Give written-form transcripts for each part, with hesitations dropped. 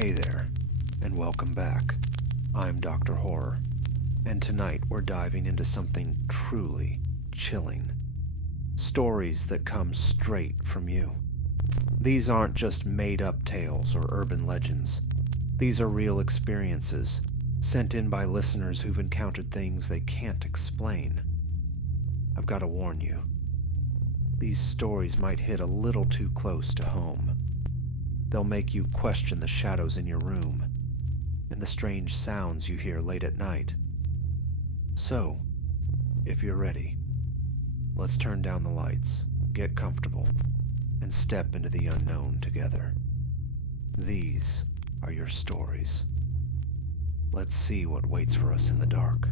Hey there, and welcome back. I'm Dr. Horror, and tonight we're diving into something truly chilling. Stories that come straight from you. These aren't just made-up tales or urban legends. These are real experiences, sent in by listeners who've encountered things they can't explain. I've got to warn you, these stories might hit a little too close to home. They'll make you question the shadows in your room and the strange sounds you hear late at night. So, if you're ready, let's turn down the lights, get comfortable, and step into the unknown together. These are your stories. Let's see what waits for us in the dark.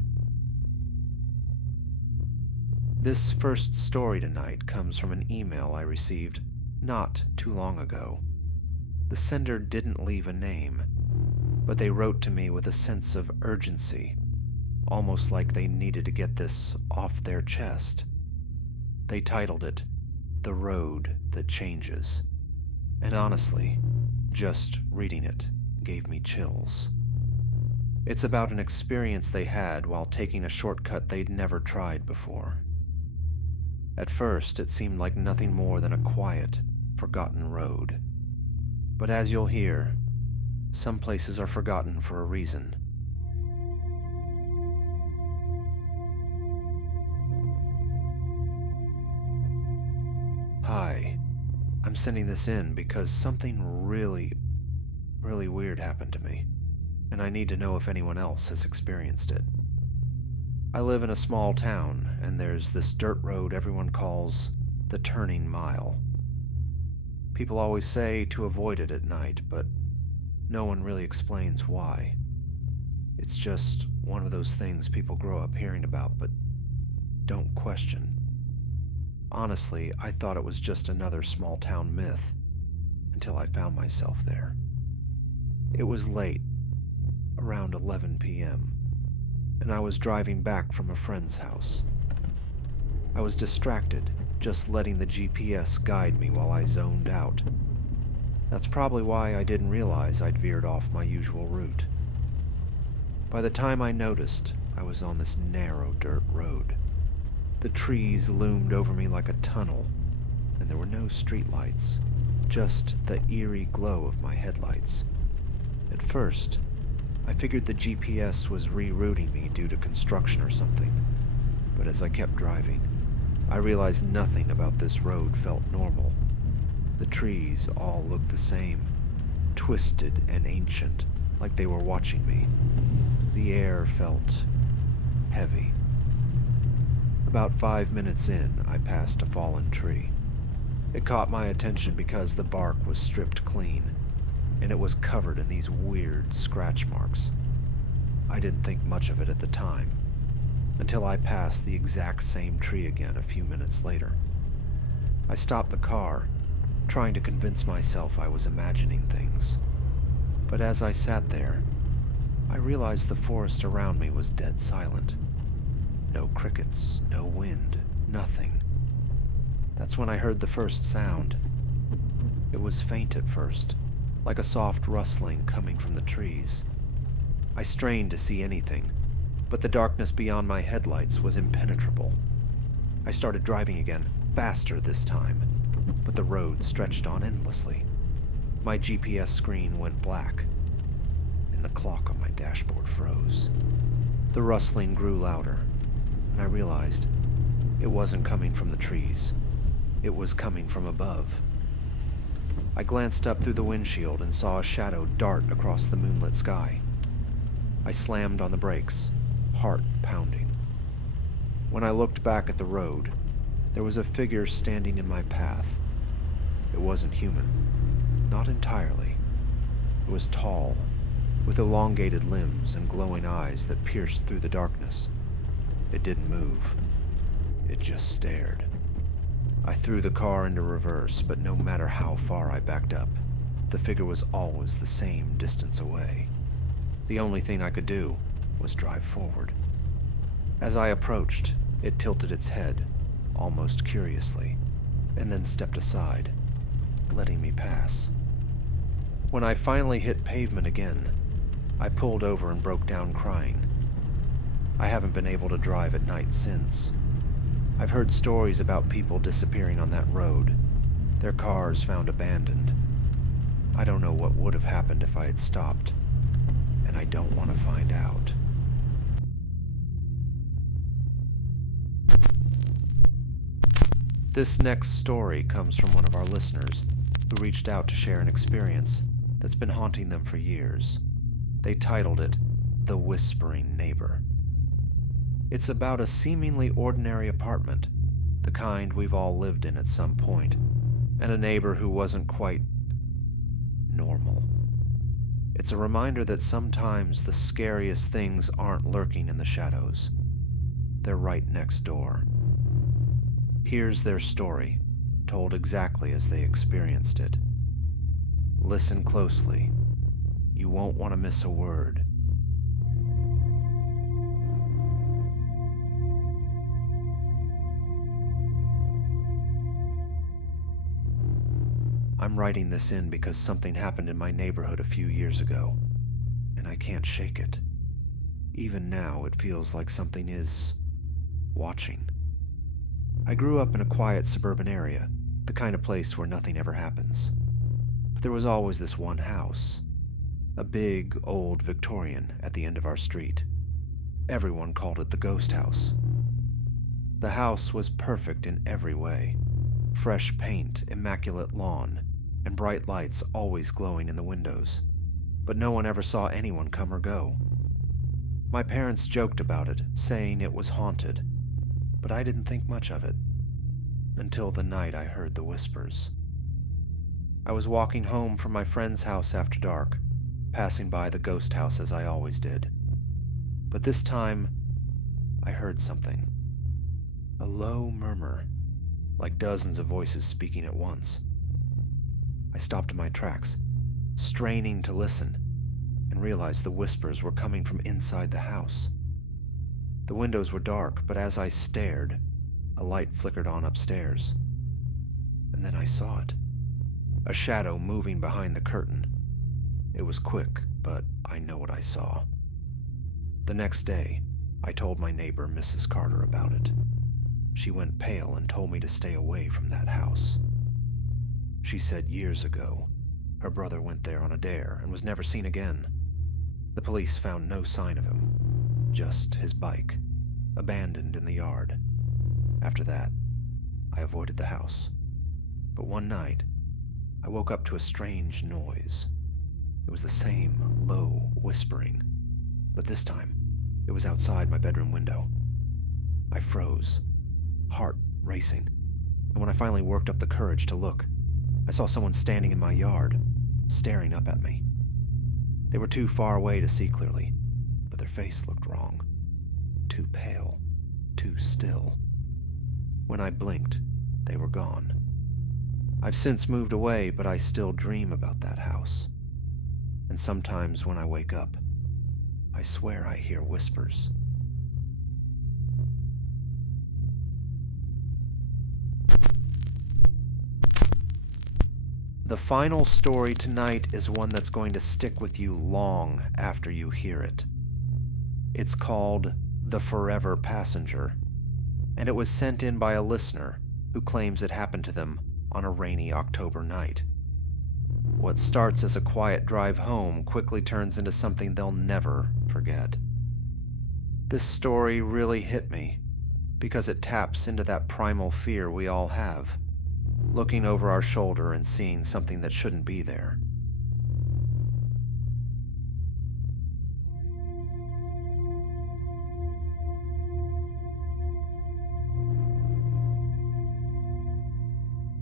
This first story tonight comes from an email I received not too long ago. The sender didn't leave a name, but they wrote to me with a sense of urgency, almost like they needed to get this off their chest. They titled it, "The Road That Changes," and honestly, just reading it gave me chills. It's about an experience they had while taking a shortcut they'd never tried before. At first, it seemed like nothing more than a quiet, forgotten road. But as you'll hear, some places are forgotten for a reason. Hi, I'm sending this in because something really weird happened to me, and I need to know if anyone else has experienced it. I live in a small town, and there's this dirt road everyone calls the Turning Mile. People always say to avoid it at night, but no one really explains why. It's just one of those things people grow up hearing about but don't question. Honestly, I thought it was just another small town myth until I found myself there. It was late, around 11 p.m., and I was driving back from a friend's house. I was distracted, just letting the GPS guide me while I zoned out. That's probably why I didn't realize I'd veered off my usual route. By the time I noticed, I was on this narrow dirt road. The trees loomed over me like a tunnel, and there were no streetlights, just the eerie glow of my headlights. At first, I figured the GPS was rerouting me due to construction or something, but as I kept driving, I realized nothing about this road felt normal. The trees all looked the same, twisted and ancient, like they were watching me. The air felt heavy. About 5 minutes in, I passed a fallen tree. It caught my attention because the bark was stripped clean, and it was covered in these weird scratch marks. I didn't think much of it at the time, until I passed the exact same tree again a few minutes later. I stopped the car, trying to convince myself I was imagining things. But as I sat there, I realized the forest around me was dead silent. No crickets, no wind, nothing. That's when I heard the first sound. It was faint at first, like a soft rustling coming from the trees. I strained to see anything, but the darkness beyond my headlights was impenetrable. I started driving again, faster this time, but the road stretched on endlessly. My GPS screen went black, and the clock on my dashboard froze. The rustling grew louder, and I realized it wasn't coming from the trees. It was coming from above. I glanced up through the windshield and saw a shadow dart across the moonlit sky. I slammed on the brakes, heart pounding. When I looked back at the road, there was a figure standing in my path. It wasn't human. Not entirely. It was tall, with elongated limbs and glowing eyes that pierced through the darkness. It didn't move. It just stared. I threw the car into reverse, but no matter how far I backed up, the figure was always the same distance away. The only thing I could do was drive forward. As I approached, it tilted its head, almost curiously, and then stepped aside, letting me pass. When I finally hit pavement again, I pulled over and broke down crying. I haven't been able to drive at night since. I've heard stories about people disappearing on that road, their cars found abandoned. I don't know what would have happened if I had stopped, and I don't want to find out. This next story comes from one of our listeners who reached out to share an experience that's been haunting them for years. They titled it, The Whispering Neighbor. It's about a seemingly ordinary apartment, the kind we've all lived in at some point, and a neighbor who wasn't quite normal. It's a reminder that sometimes the scariest things aren't lurking in the shadows. They're right next door. Here's their story, told exactly as they experienced it. Listen closely. You won't want to miss a word. I'm writing this in because something happened in my neighborhood a few years ago, and I can't shake it. Even now, it feels like something is watching. I grew up in a quiet suburban area, the kind of place where nothing ever happens. But there was always this one house, a big, old Victorian at the end of our street. Everyone called it the ghost house. The house was perfect in every way. Fresh paint, immaculate lawn, and bright lights always glowing in the windows. But no one ever saw anyone come or go. My parents joked about it, saying it was haunted, but I didn't think much of it, until the night I heard the whispers. I was walking home from my friend's house after dark, passing by the ghost house as I always did. But this time, I heard something. A low murmur, like dozens of voices speaking at once. I stopped in my tracks, straining to listen, and realized the whispers were coming from inside the house. The windows were dark, but as I stared, a light flickered on upstairs. And then I saw it. A shadow moving behind the curtain. It was quick, but I know what I saw. The next day, I told my neighbor, Mrs. Carter, about it. She went pale and told me to stay away from that house. She said years ago, her brother went there on a dare and was never seen again. The police found no sign of him, just his bike, abandoned in the yard. After that, I avoided the house. But one night, I woke up to a strange noise. It was the same low whispering, but this time, it was outside my bedroom window. I froze, heart racing, and when I finally worked up the courage to look, I saw someone standing in my yard, staring up at me. They were too far away to see clearly, but their face looked wrong. Too pale, too still. When I blinked, they were gone. I've since moved away, but I still dream about that house. And sometimes when I wake up, I swear I hear whispers. The final story tonight is one that's going to stick with you long after you hear it. It's called The Forever Passenger, and it was sent in by a listener who claims it happened to them on a rainy October night. What starts as a quiet drive home quickly turns into something they'll never forget. This story really hit me because it taps into that primal fear we all have, looking over our shoulder and seeing something that shouldn't be there.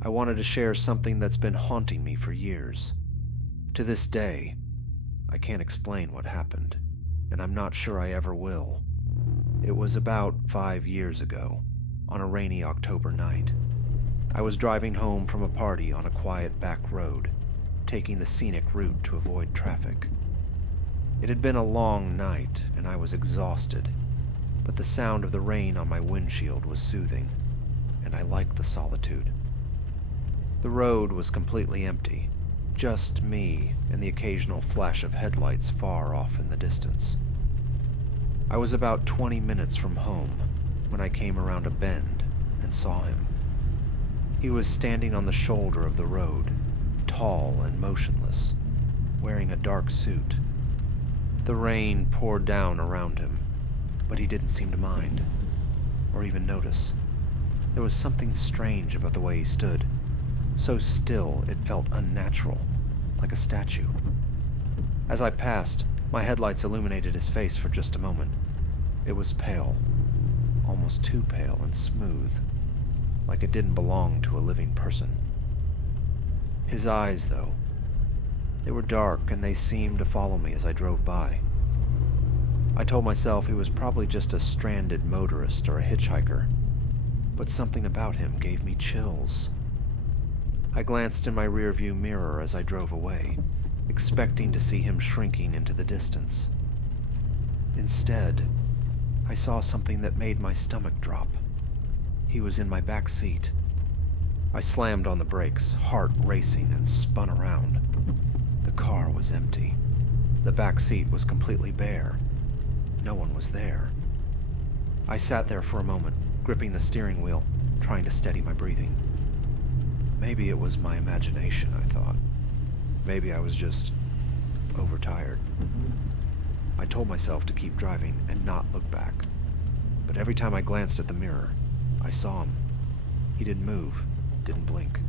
I wanted to share something that's been haunting me for years. To this day, I can't explain what happened, and I'm not sure I ever will. It was about 5 years ago, on a rainy October night. I was driving home from a party on a quiet back road, taking the scenic route to avoid traffic. It had been a long night, and I was exhausted, but the sound of the rain on my windshield was soothing, and I liked the solitude. The road was completely empty, Just me and the occasional flash of headlights far off in the distance. I was about 20 minutes from home when I came around a bend and saw him. He was standing on the shoulder of the road, tall and motionless, wearing a dark suit. The rain poured down around him, but he didn't seem to mind, or even notice. There was something strange about the way he stood. So still, it felt unnatural, like a statue. As I passed, my headlights illuminated his face for just a moment. It was pale, almost too pale and smooth, like it didn't belong to a living person. His eyes, though, they were dark and they seemed to follow me as I drove by. I told myself he was probably just a stranded motorist or a hitchhiker, but something about him gave me chills. I glanced in my rearview mirror as I drove away, expecting to see him shrinking into the distance. Instead, I saw something that made my stomach drop. He was in my back seat. I slammed on the brakes, heart racing, and spun around. The car was empty. The back seat was completely bare. No one was there. I sat there for a moment, gripping the steering wheel, trying to steady my breathing. Maybe it was my imagination, I thought. Maybe I was just overtired. I told myself to keep driving and not look back. But every time I glanced at the mirror, I saw him. He didn't move, didn't blink.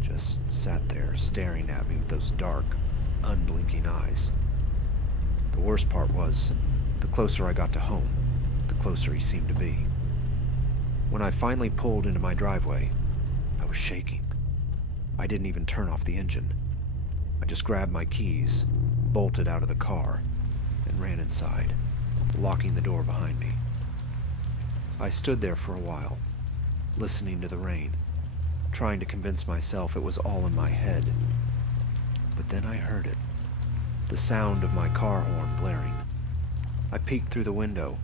Just sat there staring at me with those dark, unblinking eyes. The worst part was, the closer I got to home, the closer he seemed to be. When I finally pulled into my driveway, I was shaking. I didn't even turn off the engine. I just grabbed my keys, bolted out of the car, and ran inside, locking the door behind me. I stood there for a while, listening to the rain, trying to convince myself it was all in my head. But then I heard it, the sound of my car horn blaring. I peeked through the window,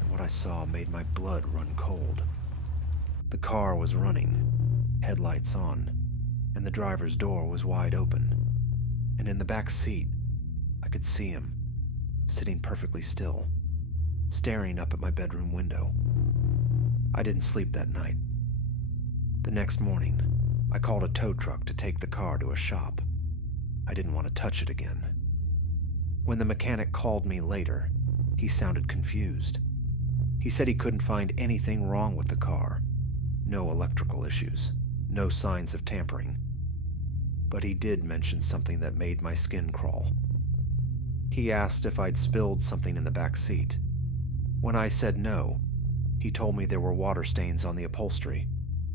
and what I saw made my blood run cold. The car was running, headlights on, and the driver's door was wide open. And in the back seat, I could see him, sitting perfectly still, staring up at my bedroom window. I didn't sleep that night. The next morning, I called a tow truck to take the car to a shop. I didn't want to touch it again. When the mechanic called me later, he sounded confused. He said he couldn't find anything wrong with the car. No electrical issues, no signs of tampering. But he did mention something that made my skin crawl. He asked if I'd spilled something in the back seat. When I said no, he told me there were water stains on the upholstery,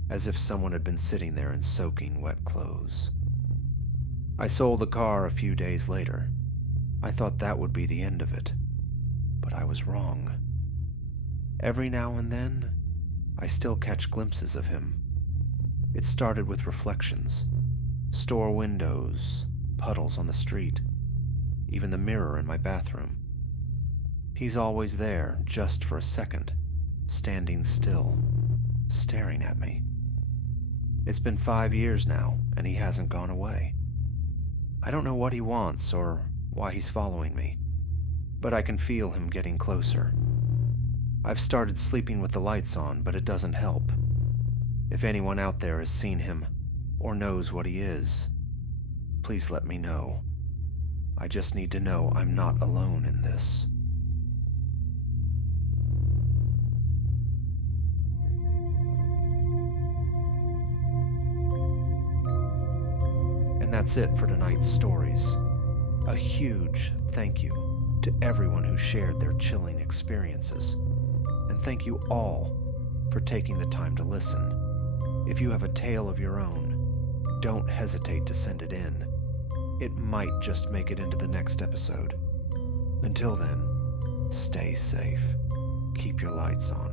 as if someone had been sitting there in soaking wet clothes. I sold the car a few days later. I thought that would be the end of it, but I was wrong. Every now and then, I still catch glimpses of him. It started with reflections, store windows, puddles on the street, even the mirror in my bathroom. He's always there, just for a second, standing still, staring at me. It's been 5 years now, and he hasn't gone away. I don't know what he wants or why he's following me, but I can feel him getting closer. I've started sleeping with the lights on, but it doesn't help. If anyone out there has seen him or knows what he is, please let me know. I just need to know I'm not alone in this. And that's it for tonight's stories. A huge thank you to everyone who shared their chilling experiences. And thank you all for taking the time to listen. If you have a tale of your own, don't hesitate to send it in. It might just make it into the next episode. Until then, stay safe. Keep your lights on.